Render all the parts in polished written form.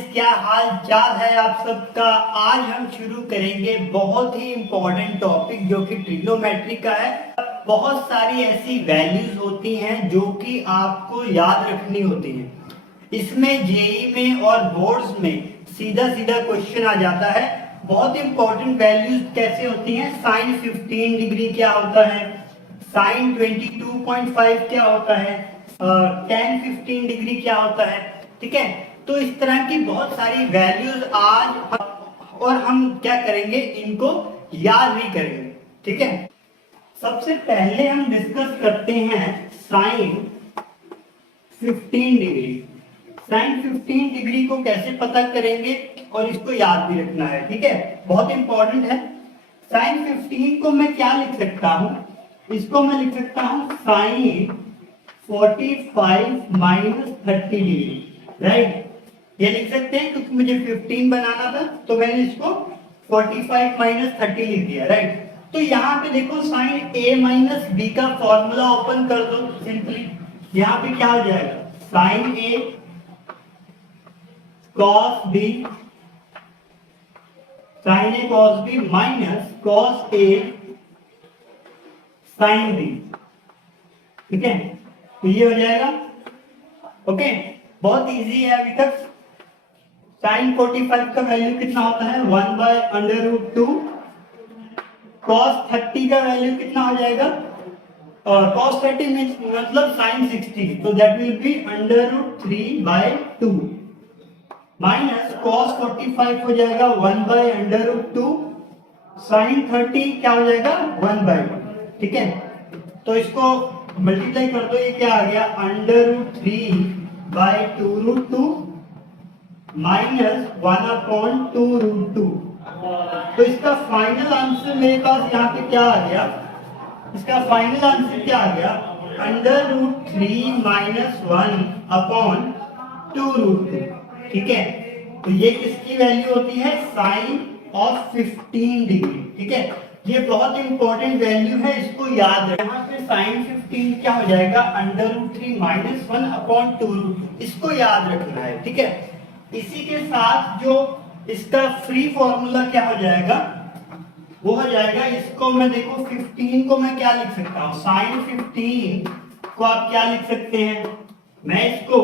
Guys, क्या हाल चाल है आप सबका। आज हम शुरू करेंगे बहुत ही इंपॉर्टेंट टॉपिक जो कि ट्रिग्नोमेट्री का है। बहुत सारी ऐसी वैल्यूज होती हैं जो कि आपको याद रखनी होती हैं। इसमें जेई में और बोर्ड्स में सीधा सीधा क्वेश्चन आ जाता है। बहुत इंपॉर्टेंट वैल्यूज कैसे होती हैं। साइन 15 डिग्री क्या होता है, साइन 22.5 क्या होता है, tan 15 डिग्री क्या होता है। ठीक है, तो इस तरह की बहुत सारी वैल्यूज आज और हम क्या करेंगे, इनको याद भी करेंगे। ठीक है, सबसे पहले हम डिस्कस करते हैं साइन 15 डिग्री। साइन 15 डिग्री को कैसे पता करेंगे और इसको याद भी रखना है। ठीक है, बहुत इंपॉर्टेंट है। साइन 15 को मैं क्या लिख सकता हूं, इसको मैं लिख सकता हूं साइन 45 माइनस 30 डिग्री। राइट, ये लिख सकते हैं क्योंकि मुझे 15 बनाना था तो मैंने इसको 45 माइनस 30 लिख दिया। राइट, तो यहाँ पे देखो साइन a माइनस बी का फॉर्मूला ओपन कर दो सिंपली। यहाँ पे क्या हो जाएगा, sine a cos b, sine a cos b minus cos a sine b। ठीक है, तो ये हो जाएगा। ओके, बहुत इजी है अभी तक। साइन 45 का वैल्यू कितना होता है, 1/√2। cos 30 का वैल्यू कितना हो जाएगा, cos 30 मतलब साइन 60, तो that will be √3/2 minus cos 45 हो जाएगा 1/√2, साइन 30 क्या हो जाएगा 1/2। ठीक है, तो इसको मल्टीप्लाई कर दो, ये क्या आ गया √3/2√2 माइनस 1/2√2। तो इसका फाइनल आंसर मेरे पास यहाँ पे क्या आ गया, इसका फाइनल आंसर क्या आ गया, √3 माइनस 1/2√2। ठीक है, तो ये किसकी वैल्यू होती है, साइन ऑफ 15 डिग्री। ठीक है, ये बहुत इंपॉर्टेंट वैल्यू है, इसको याद रखना। यहाँ पे साइन 15 क्या हो जाएगा, √3 माइनस 1/2√2, इसको याद रखना है। ठीक है, इसी के साथ जो इसका फ्री फॉर्मूला क्या हो जाएगा, वो हो जाएगा, इसको मैं देखो 15 को मैं क्या लिख सकता हूँ, साइन 15 को आप क्या लिख सकते हैं, मैं इसको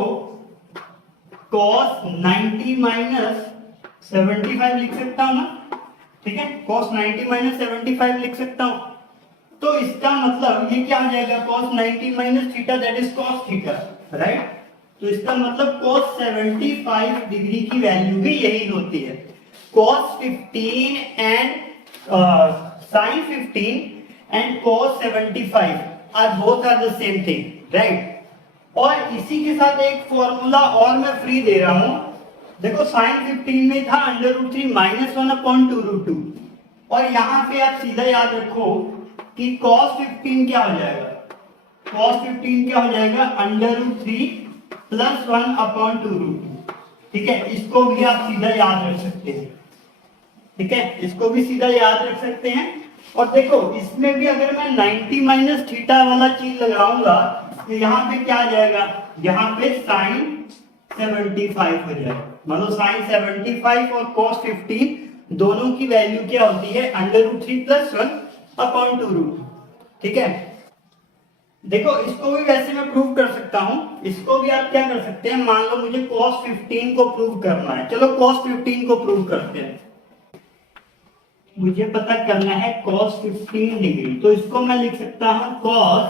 cos 90 माइनस 75 लिख सकता हूँ ना। ठीक है, cos 90 माइनस 75 लिख सकता हूँ। तो इसका मतलब ये क्या हो जाएगा, cos 90 minus theta that is cos theta. Right, तो इसका मतलब cos 75 डिग्री की वैल्यू भी यही होती है। cos 15 and sin 15 and cos 75 are both are the same thing. Right, और इसी के साथ एक फॉर्मूला और मैं फ्री दे रहा हूं। देखो साइन 15 में था √3 माइनस 1/2√2, और यहां पे आप सीधा याद रखो कि cos 15 क्या हो जाएगा, cos 15 क्या हो जाएगा √3 प्लस 1/2√2। ठीक है, इसको भी आप सीधा याद रख सकते हैं। ठीक है, इसको भी सीधा याद रख सकते हैं। और देखो इसमें भी अगर मैं 90 माइनस थीटा वाला चीज लगाऊंगा तो यहाँ पे क्या आ जाएगा, यहाँ पे साइन 75 हो जाएगा। मतलब साइन 75 और cos 15 दोनों की वैल्यू क्या होती है, √3 प्लस 1/2√2। ठीक है, देखो इसको भी वैसे मैं प्रूव कर सकता हूं। इसको भी आप क्या कर सकते हैं, मान लो मुझे cos 15 को प्रूव करना है, चलो cos 15 को प्रूव करते हैं। मुझे पता करना है cos 15 डिग्री, तो इसको मैं लिख सकता हूं cos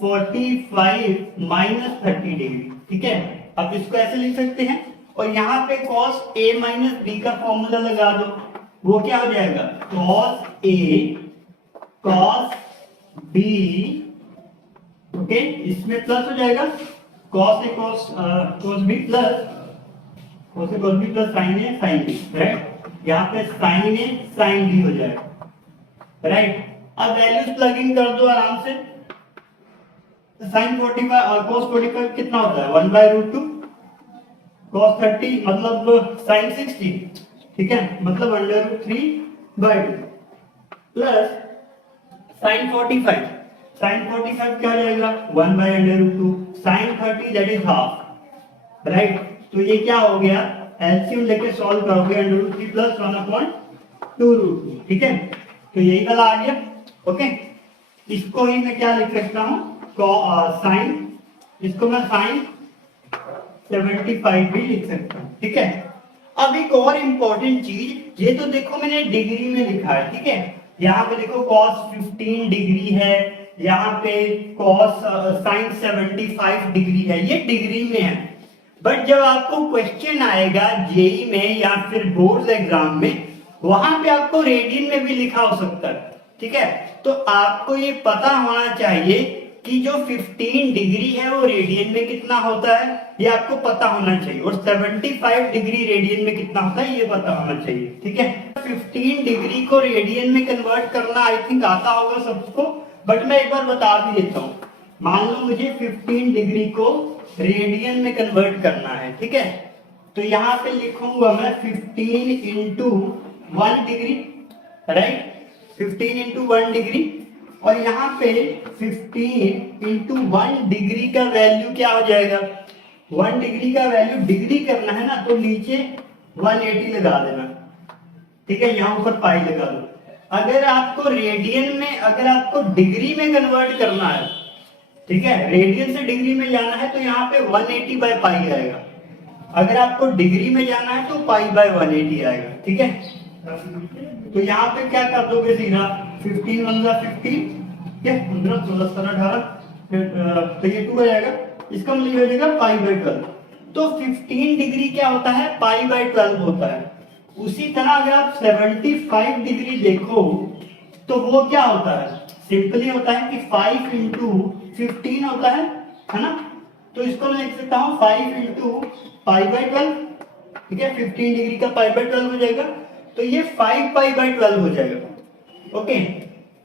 45 माइनस 30 डिग्री। ठीक है, अब इसको ऐसे लिख सकते हैं, और यहाँ पे cos a माइनस b का फॉर्मूला लगा दो, वो क्या हो जाएगा, cos a cos b। Okay, इसमें प्लस हो जाएगा cos a cos b plus cos a cos b plus sin a sin b। Right, यहाँ पे sin a sin b हो जाएगा। राइट, अब वैल्यूज प्लग इन कर दो आराम से। sin 45 और cos 45 कितना होता है 1/√2, cos 30 मतलब sin 60। ठीक है, मतलब √3/2 प्लस sin 45, sin 45 क्या हो जाएगा 1/√2, sin 30 that is half. Right, तो ये क्या हो गया, एलसीएम लेके सॉल्व करोगे √3 + 1/2√2, ठीक है। तो यही वाला आ गया, ओके। इसको ही मैं क्या लिख सकता हूँ, साइन, इसको मैं साइन 75 भी लिख सकता हूँ, ठीक है। अब एक और इम्पोर्टेंट चीज, ये तो देखो मैंने डिग्री में लिखा है, ठीक है। यहाँ पे देखो cos 15 डिग्री है, यहाँ पे cos sin 75 डिग्री है, ये डिग्री में है। बट जब आपको क्वेश्चन आएगा जेई में या फिर बोर्ड एग्जाम में, वहां पे आपको रेडियन में भी लिखा हो सकता है, ठीक है। तो आपको ये पता होना चाहिए कि जो 15 डिग्री है वो रेडियन में कितना होता है, ये आपको पता होना चाहिए, और 75 डिग्री रेडियन में कितना होता है ये पता होना चाहिए, ठीक है। 15 डिग्री को रेडियन में कन्वर्ट करना आई थिंक आता होगा सबको, बट मैं एक बार बता भी देता हूँ। मान लो मुझे 15 डिग्री को रेडियन में कन्वर्ट करना है, ठीक है। तो यहाँ पे लिखूंगा मैं 15 into 1 degree, right, 15 into 1 degree, और यहाँ पे 15 इंटू 1 डिग्री का वैल्यू क्या हो जाएगा, 1 डिग्री का वैल्यू डिग्री करना है ना, तो नीचे 180 लगा देना, ठीक है, यहाँ ऊपर पाई लगा दो। अगर आपको रेडियन में, अगर आपको डिग्री में कन्वर्ट करना है, ठीक है, रेडियन से डिग्री में जाना है, तो यहाँ पे 180/पाई आएगा। अगर आपको डिग्री में जाना है तो पाई/180 आएगा, ठीक है। तो यहाँ पे क्या कर दोगे, सीधा 15 1 15, 15 16 17 18, तो ये 2 हो जाएगा, इसका मतलब हो जाएगा पाई/12। तो 15 डिग्री क्या होता है, पाई/12 होता है। उसी तरह अगर आप 75 डिग्री देखो तो वो क्या होता है, सिंपली होता है कि 5 इंटू 15 होता है ना। तो इसको मैं लिख सकता हूँ 5 इंटू पाई/12, ठीक है, 15 डिग्री का पाई/12 हो जाएगा, तो ये 5 पाई/12 हो जाएगा, ओके।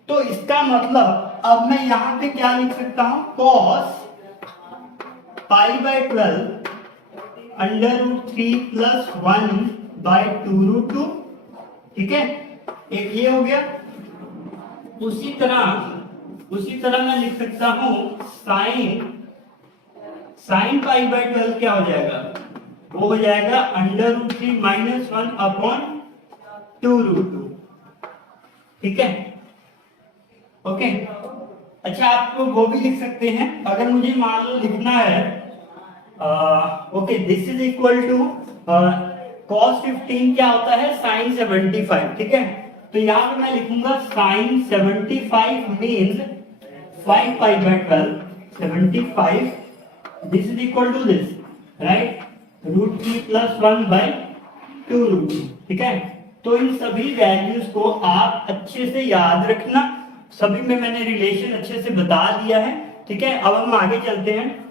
तो इसका मतलब अब मैं यहाँ पे क्या लिख सकता हूँ, cos पाई/12 √3 + 1/2√2, ठीक है, एक ये हो गया। उसी तरह मैं लिख सकता हूं साइन पाई/12 क्या हो जाएगा, वो हो जाएगा √3 - 1/2√2, ठीक है, ओके। अच्छा, आप वो भी लिख सकते हैं, अगर मुझे मान लो लिखना है, okay, this is equal to cos 15 क्या होता है, sin 75, ठीक है। तो यहाँ पे मैं लिखूंगा sin 75 मीन्स 5 पाई/12, 75, this is equal to this, right, √3 + 1/2√2, ठीक है। तो इन सभी वैल्यूज को आप अच्छे से याद रखना, सभी में मैंने रिलेशन अच्छे से बता दिया है, ठीक है। अब हम आगे चलते हैं।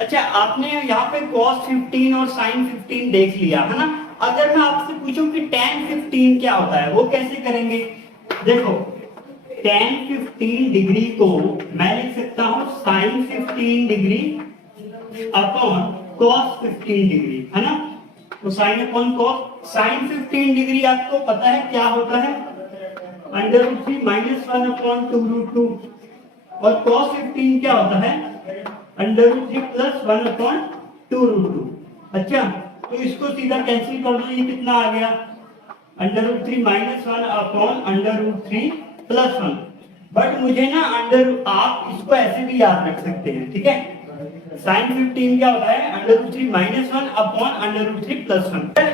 अच्छा, आपने यहाँ पे cos 15 और sin 15 देख लिया है ना। अगर मैं आपसे पूछूं कि tan 15 क्या होता है, वो कैसे करेंगे, देखो tan 15 डिग्री को मैं लिख सकता हूँ sin 15 degree upon cos 15 degree, है ना। तो sin upon cos, sin 15 degree आपको पता है क्या होता है, √3 - 1/2√2, और cos 15 क्या होता है, √3 + 1/2√2। अच्छा, तो इसको सीधा कैंसिल कर दो, ये कितना आ गया, √3 - 1/√3 + 1। बट मुझे ना आप इसको ऐसे भी याद रख सकते हैं, ठीक है। sin 15 क्या होता है, √3 - 1/√3 + 1।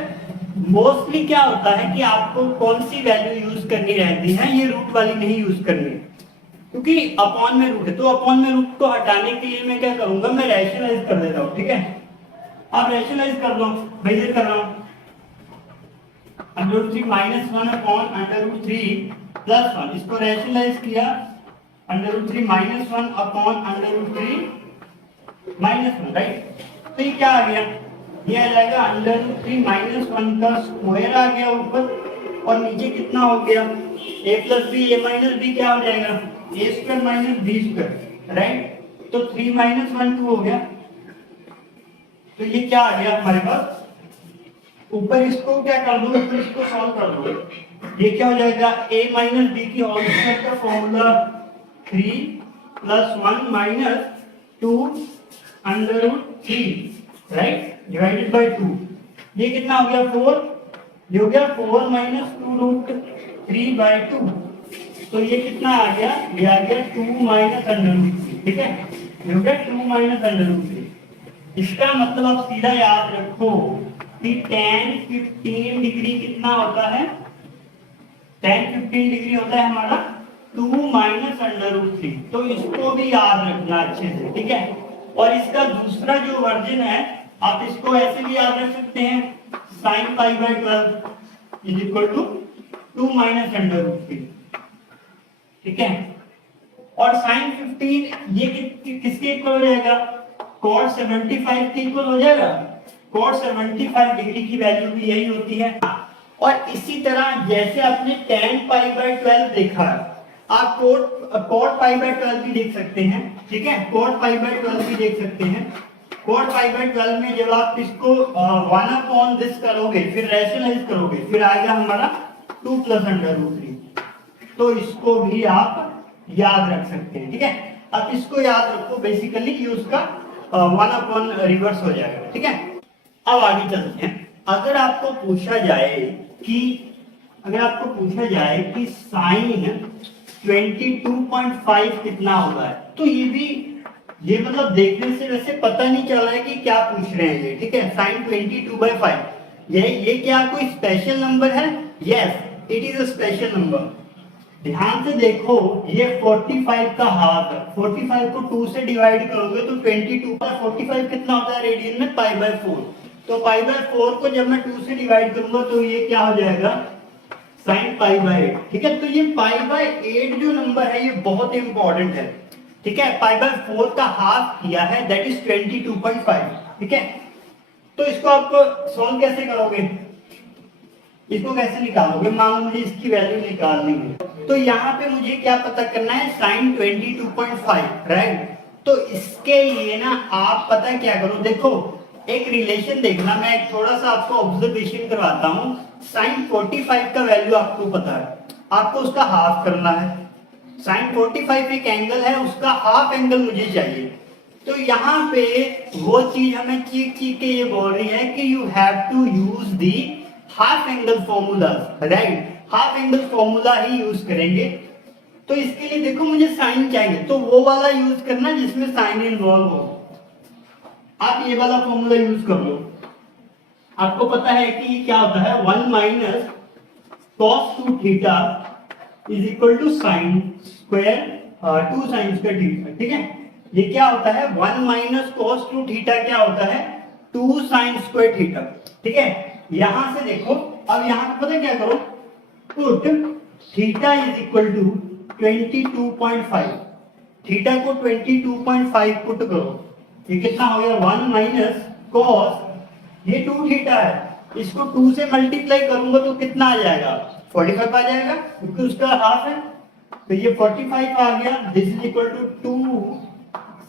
मोस्टली क्या होता है कि आपको कौन सी वैल्यू यूज करनी रहती है, ये रूट वाली नहीं यूज करनी, क्योंकि अपॉन में रूट है। तो अपॉन में रूट को हटाने के लिए मैं क्या करूंगा, मैं रैशनलाइज कर देता हूँ, ठीक है। आप रैशनलाइज कर लो, मैं इधर कर रहा हूँ, √3 - 1/√3 + 1, इसको रैशनलाइज किया, √3 - 1/√3 - 1, राइट। तो ये क्या आ गया, ये आ जाएगा √3 - 1 का स्क्वायर आ गया ऊपर, और नीचे कितना हो गया, a + b, a - b क्या हो जाएगा, a² - b², राइट। तो 3 - 1 2 हो गया। तो ये क्या आ गया हमारे पास, ऊपर इसको क्या कर दो, ऊपर इसको सॉल्व कर दो, ये क्या हो जाएगा, a - b की होल स्क्वायर का फॉर्मूला 3 + 1 - 2 √3, राइट। डिवाइडेड बाय 2, ये कितना हो गया 4, ये हो गया 4 माइनस 2√3/2, तो ये कितना आ गया, ये आ गया 2 माइनस √3, ठीक है, ये हो गया 2 माइनस √3। इसका मतलब आप सीधा याद रखो कि tan 15 डिग्री कितना होता है, tan 15 डिग्री होता है हमारा 2 माइनस √3, तो इसको भी याद रखना अच्छे से, ठीक है। और इसका दूसरा जो वर्जन है आप इसको ऐसे भी याद रख सकते हैं, sin π/12 is equal to 2 minus √3, ठीक है। और sin 15 ये किसके इक्वल हो जाएगा, cos 75 के इक्वल हो जाएगा, cos 75 डिग्री की वैल्यू भी यही होती है। और इसी तरह जैसे आपने tan π/12 देखा, आप cot π/12 भी देख सकते हैं, ठीक है, cot π/12 भी देख सकते हैं। cot π/12 में जब आप इसको 1 अपॉन दिस करोगे, फिर रैशनलाइज करोगे, फिर आएगा हमारा 2 प्लस √3, तो इसको भी आप याद रख सकते हैं, ठीक है। अब इसको याद रखो, बेसिकली ये उसका 1 अपॉन रिवर्स हो जाएगा, ठीक है। अब आगे चलते हैं। अगर आपको पूछा जाए कि साइन 22.5 कितना होगा है, तो ये मतलब देखने से वैसे पता नहीं चल रहा है कि क्या पूछ रहे हैं ये, ठीक है। साइन 22/5 ये क्या कोई स्पेशल नंबर है? Yes, it is a special number. ध्यान से देखो, ये 45 का हाफ है, 45 को 2 से डिवाइड करोगे तो 22/45 कितना होता है रेडियन में, π/4, तो π/4 को जब मैं 2 से डिवाइड करूंगा तो ये क्या हो जाएगा, sin π/8, ठीक है। तो ये π/8 जो नंबर है ये बहुत इंपॉर्टेंट है, ठीक है। π/4 का हाफ किया है, दैट इज 22.5, ठीक है। तो इसको आप सॉल्व कैसे करोगे, इसको कैसे निकालोगे, मान लो मुझे इसकी वैल्यू निकालनी है, तो यहाँ पे मुझे क्या पता करना है, sin 22.5, राइट। तो इसके लिए ना आप पता क्या करो, देखो एक रिलेशन देखना, मैं एक थोड़ा सा आपको ऑब्जर्वेशन करवाता हूँ। sin 45 का वैल्यू आपको पता है, आपको उसका हाफ करना है। sin 45 एक एंगल है, उसका हाफ एंगल मुझे चाहिए। तो यहाँ पे वो चीज हमें चीख के ये बोल रही है कि you have to use the half angle formula, right, half angle formula ही यूज करेंगे। तो इसके लिए देखो मुझे साइन चाहिए, तो वो वाला यूज करना जिसमें साइन इन्वॉल्व हो। आप ये वाला फॉर्मूला यूज कर लो। आपको पता है कि क्या होता है, 1 minus cos 2 theta is equal to sine square 2 sine square theta, ठीक है। ये क्या होता है, 1 माइनस cos 2 थीटा क्या होता है, 2 साइन स्क्वायर थीटा, ठीक है। यहां से देखो, अब यहां पे पता क्या करो, put theta is equal to 22.5, theta को 22.5 पुट करो, ये कितना हो गया, 1 माइनस cos, ये 2 थीटा है, इसको 2 से मल्टीप्लाई करूंगा तो कितना आ जाएगा, 45 आ जाएगा, क्योंकि उसका हाफ है, तो ये 45 आ गया। This is equal to 2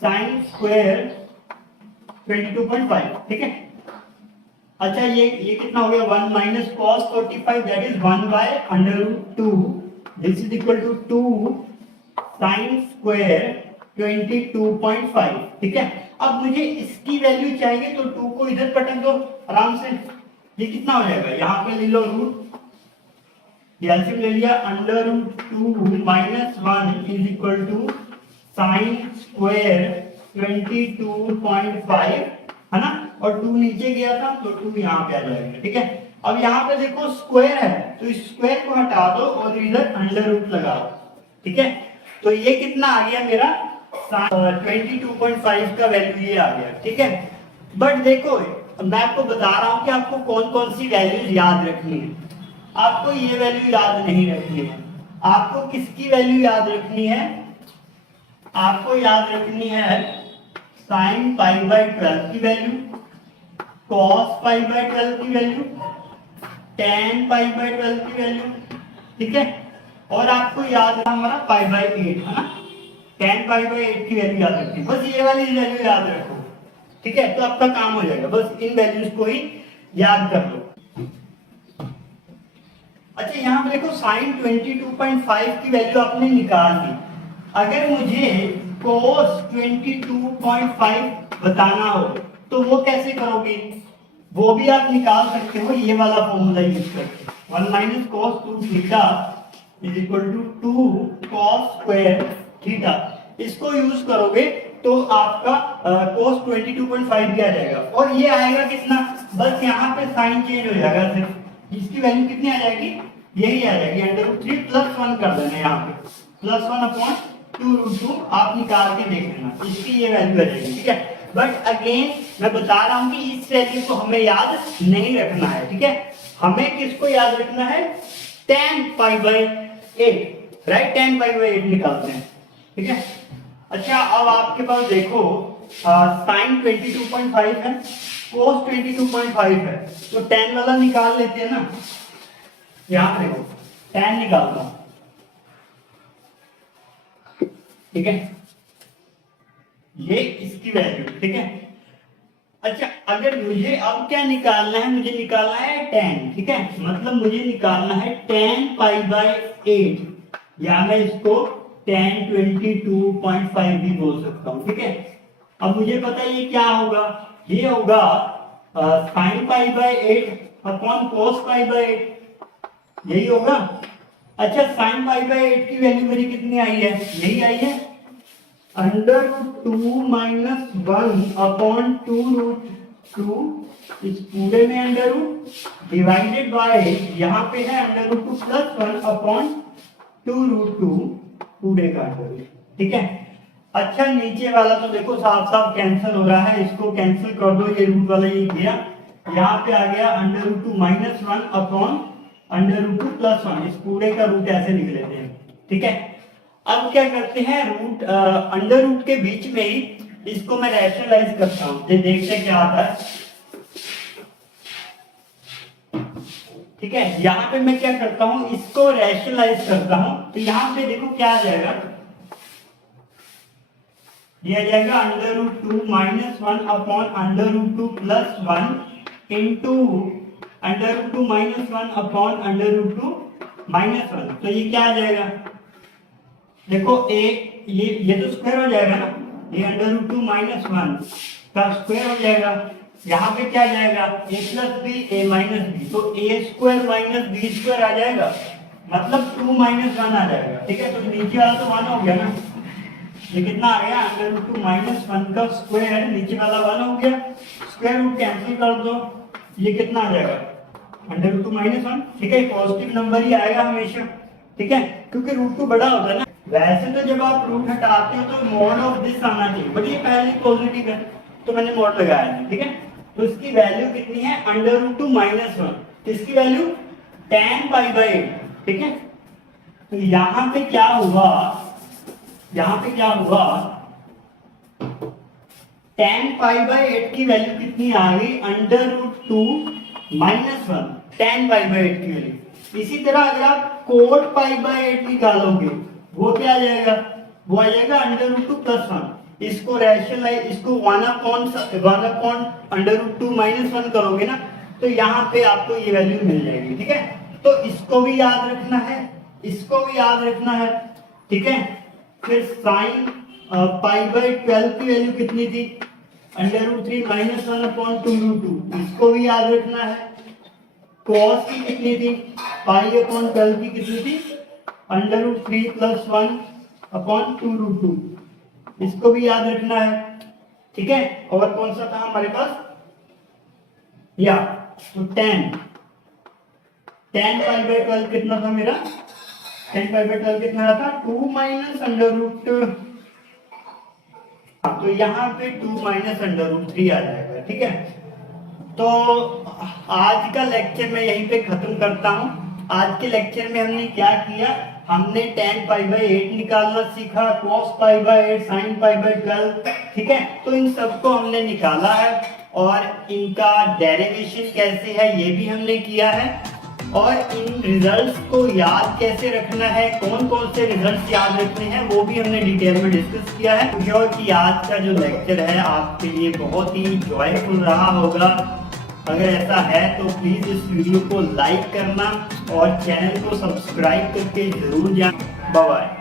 sine square 22.5, ठीक है। अच्छा ये कितना हो गया, 1 minus cos 45, that is 1/√2, this is equal to 2 sine square 22.5, ठीक है। अब मुझे इसकी वैल्यू चाहिए, तो 2 को इधर पटक दो आराम से, ये कितना हो जाएगा, यहाँ पे ले लो रूट, एलसीएम ले लिया, √2 minus 1 is equal to sine square 22.5, है ना, और 2 नीचे गया था तो 2 यहाँ पे आ जाएगा, ठीक है। अब यहाँ पे देखो स्क्वायर है, तो इस स्क्वायर को हटा दो और इधर √ लगाओ, ठीक है। तो ये कितना आ गया मेरा 22.5 का वैल्यू ये आ गया, ठीक है। बट देखो मैं आपको बता रहा हूं कि आपको कौन कौन सी वैल्यूज याद रखनी है। आपको ये वैल्यू याद नहीं रखनी है, आपको किसकी वैल्यू याद रखनी है, आपको याद रखनी है sin π/12 की वैल्यू, cos π/12 की वैल्यू, tan π/12 की वैल्यू, ठीक है। और आपको याद है हमारा π/8, है ना, tan π/8 की वैल्यू याद रखनी, बस ये वाली वैल्यू याद रखो, ठीक है। तो आपका काम हो जाएगा, बस इन वैल्यूज को ही याद कर लो। अच्छा यहाँ पे देखो sin 22.5 की वैल्यू आपने निकाल दी। अगर मुझे cos 22.5 बताना हो तो वो कैसे करोगे, वो भी आप निकाल सकते हो ये वाला फॉर्मूला यूज करके। 1 minus cos 2 theta is equal to 2 cos square theta. इसको यूज करोगे तो आपका cos 22.5 भी आ जाएगा। और ये आएगा कितना, बस यहाँ पे साइन चेंज हो जाएगा सिर्फ। इसकी वैल्यू कितनी आ जाएगी, यही आ जाएगी √3 + 1 कर देना यहाँ पे, +1/2√2 आप निकाल के देख लेना, इसकी ये वैल्यू आ जाएगी। ठीक है, बट अगेन मैं बता रहा हूँ कि इस वैल्यू को हमें याद नहीं रखना है। ठीक है, हमें किसको याद रखना है, tan π/8, राइट, tan π/8 निकालते हैं। ठीक है, अच्छा अब आपके पास देखो sin 22.5 है, cos 22.5 है, तो tan वाला निकाल लेते हैं ना। यहाँ पे देखो tan निकालता हूं, ठीक है, ये इसकी वैल्यू। ठीक है, अच्छा अगर मुझे अब क्या निकालना है, मुझे निकालना है tan। ठीक है, मतलब मुझे निकालना है tan π/8, या मैं इसको tan 22.5 भी बोल सकता हूं। ठीक है, अब मुझे पता है ये क्या होगा, ये होगा sin π/8 अपॉन cos π/8, यही होगा। अच्छा sin π/8 की वैल्यू मेरी कितनी आई है, यही आई है, √2 - 1 अपॉन 2√2, इस पूरे में अंडर रूट डिवाइडेड बाय, यहाँ पे है √2 + 1 अपॉन 2√2 पूरे का अंडर रूट। ठीक है, अच्छा नीचे वाला तो देखो साफ साफ कैंसिल हो रहा है, इसको कैंसिल कर दो, ये रूट वाला ये गया, यहाँ पे आ गया √2 - 1 अपॉन √2 + 1, इस पूरे का रूट ऐसे लिख लेते हैं। ठीक है, अब क्या करते हैं, रूट अंडर रूट के बीच में ही इसको मैं रैशनलाइज करता हूं, देखते हैं क्या आता है। ठीक है, यहाँ पे मैं क्या करता हूं, इसको रैशनलाइज करता हूं, तो यहाँ पे देखो क्या आ जाएगा, ये आ जाएगा √2 - 1 अपॉन √2 + 1 इंटू √2 - 1 अपॉन √2 - 1। तो ये क्या आ जाएगा, देखो ये तो स्क्वायर हो जाएगा ना, ये √2 - 1 का स्क्वायर हो जाएगा, यहाँ पे क्या जाएगा, a + b a - b, तो a² - b² आ जाएगा, मतलब 2 - 1 आ जाएगा। ठीक है, तो नीचे वाला तो 1 हो गया ना, ये कितना आ गया, √2 - 1 का स्क्वायर, नीचे वाला 1 हो गया, स्क्वायर रूट कैंसिल कर दो, ये कितना आ जाएगा, √2 - 1। ठीक है, पॉजिटिव नंबर ही आएगा हमेशा। ठीक है, क्योंकि √2 बड़ा होता है ना। वैसे तो जब आप रूट हटाते हो तो मॉड ऑफ दिस आना चाहिए, बट ये पहले पॉजिटिव है तो मैंने मॉड लगाया है। ठीक है, तो इसकी वैल्यू कितनी है, √2 - 1, इसकी वैल्यू tan π/8। ठीक है, तो यहाँ पे क्या हुआ, यहाँ पे क्या हुआ, tan π/8 की वैल्यू कितनी आ गई, √2 - 1 tan π/8 की वैल्यू। इसी तरह अगर आप cot π/8 निकालोगे, वो क्या आ जाएगा, वो आ जाएगा √2 + 1, इसको रैशनलाइज, इसको 1 अपॉन √2 - 1 करोगे ना, तो यहाँ पे आपको ये वैल्यू मिल जाएगी। ठीक है, तो इसको भी याद रखना है, इसको भी याद रखना है। ठीक है, फिर sin π/12 की वैल्यू कितनी थी, √3 - 1 अपॉन 2√2, इसको भी याद रखना है। cos की कितनी थी, π/12 की कितनी थी, √3 + 1 अपॉन 2√2, इसको भी याद रखना है। ठीक है, और कौन सा था हमारे पास, या तो tan π/12 कितना था मेरा, tan π/12 कितना था, 2 - √, तो यहाँ पे 2 - √3 आ जाएगा। ठीक है, तो आज का लेक्चर मैं यहीं पे खत्म करता हूँ। आज के लेक्चर में हमने क्या किया, हमने tan π/8 निकालना सीखा, cos π/8, sin π/12। ठीक है, तो इन सबको हमने निकाला है और इनका डेरिवेशन कैसे है ये भी हमने किया है, और इन रिजल्ट्स को याद कैसे रखना है, कौन कौन से रिजल्ट्स याद रखने हैं, वो भी हमने डिटेल में डिस्कस किया है। जो कि आज का जो लेक्चर है आपके लिए बहुत ही जॉयफुल रहा होगा। अगर ऐसा है तो प्लीज इस वीडियो को लाइक करना और चैनल को सब्सक्राइब करके जरूर जाना। Bye bye.